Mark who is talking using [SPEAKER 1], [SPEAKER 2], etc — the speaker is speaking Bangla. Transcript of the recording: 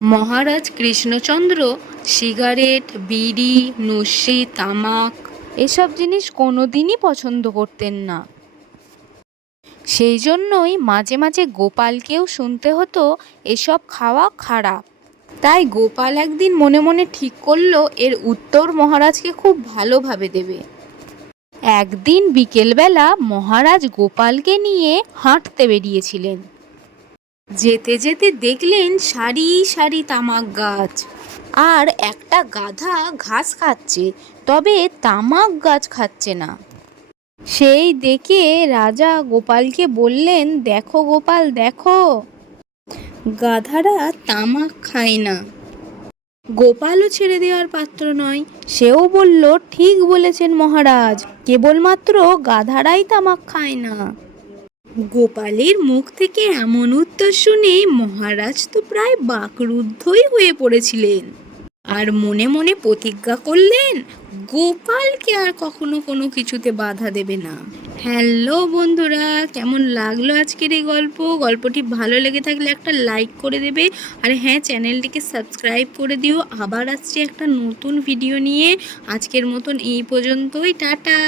[SPEAKER 1] মহারাজ কৃষ্ণচন্দ্র, সিগারেট, বিড়ি নস্যি তামাক, এসব জিনিস কোনোদিনই পছন্দ করতেন না। সেই জন্যই মাঝে মাঝে গোপালকেও শুনতে হতো এসব খাওয়া খারাপ। তাই গোপাল একদিন মনে মনে ঠিক করল, এর উত্তর মহারাজকে খুব ভালোভাবে দেবে। একদিন বিকেলবেলা মহারাজ গোপালকে নিয়ে হাঁটতে বেরিয়েছিলেন। যেতে যেতে দেখলেন সারি সারি তামাক গাছ। আর একটা গাধা ঘাস খাচ্ছে, তবে তামাক গাছ খাচ্ছে না। সেই দেখে রাজা গোপালকে বললেন, দেখো গোপাল, দেখো, গাধারা তামাক খায় না। গোপালও ছেড়ে দেওয়ার পাত্র নয়। সেও বলল, ঠিক বলেছেন মহারাজ, কেবলমাত্র গাধারাই তামাক খায় না। গোপালের মুখ থেকে এমন উত্তর শুনে মহারাজ তো প্রায় বাকরুদ্ধই হয়ে পড়েছিলেন। আর মনে মনে প্রতিজ্ঞা করলেন, গোপালকে আর কখনো কোনো কিছুতে বাধা দেবে না। হ্যালো বন্ধুরা, কেমন লাগল আজকের এই গল্প? গল্পটি ভালো লেগে থাকলে একটা লাইক করে দেবে। আর হ্যাঁ চ্যানেলটিকে সাবস্ক্রাইব করে দিও। আবার আসছি একটা নতুন ভিডিও নিয়ে। আজকের মতন এই পর্যন্তই, টাটা!